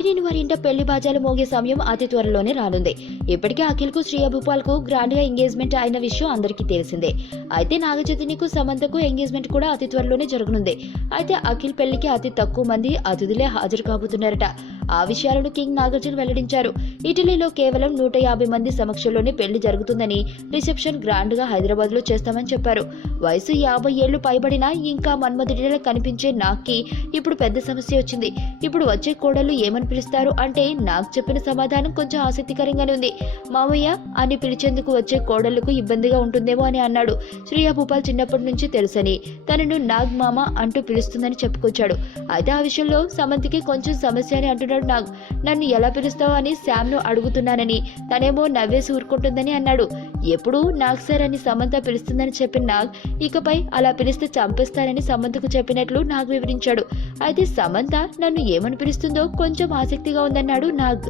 అక్కినేని వారి ఇంట పెళ్లి బాజాలు మోగే సమయం అతి త్వరలోనే రానుంది. ఇప్పటికే అఖిల్ కు శ్రియా భూపాల్ కు గ్రాండ్ గా ఎంగేజ్మెంట్ అయిన విషయం అందరికీ తెలిసిందే. అయితే నాగచైతన్యకు సమంతకు ఎంగేజ్మెంట్ కూడా అతి త్వరలోనే జరగనుంది. అయితే అఖిల్ పెళ్లికి అతి తక్కువ మంది అతిథులే హాజరు కాబోతున్నారట. ఆ విషయాలను కింగ్ నాగార్జున వెల్లడించారు. ఇటలీలో కేవలం 150 మంది సమక్షంలోనే పెళ్లి జరుగుతుందని, రిసెప్షన్ గ్రాండ్ గా హైదరాబాద్ లో చేస్తామని చెప్పారు. వయసు 50 ఏళ్లు పైబడినా ఇంకా మన్మధుడిలా కనిపించే నాగ్కి ఇప్పుడు పెద్ద సమస్య వచ్చింది. ఇప్పుడు వచ్చే కోడళ్లు ఏమని పిలుస్తారు అంటే నాగ్ చెప్పిన సమాధానం కొంచెం ఆసక్తికరంగానే ఉంది. మామయ్య అని పిలిచేందుకు వచ్చే కోడళ్లకు ఇబ్బందిగా ఉంటుందేమో అని అన్నాడు. శ్రియా భూపాల్ చిన్నప్పటి నుంచి తెలుసని, తనను నాగ్ మామ అంటూ పిలుస్తుందని చెప్పుకొచ్చాడు. అయితే ఆ విషయంలో సమంతకి కొంచెం సమస్య అని అంటున్నాడు నాగ్. నన్ను ఎలా పిలుస్తావు అని శామ్ ను అడుగుతున్నానని, తనేమో నవ్వేసి ఊరుకుంటుందని అన్నాడు. ఎప్పుడు నాగ్ సార్ అని సమంత పిలుస్తుందని చెప్పిన నాగ్, ఇకపై అలా పిలిస్తే చంపేస్తానని సమంతకు చెప్పినట్లు నాగ్ వివరించాడు. అయితే సమంత నన్ను ఏమని పిలుస్తుందో కొంచెం ఆసక్తిగా ఉందన్నాడు నాగ్.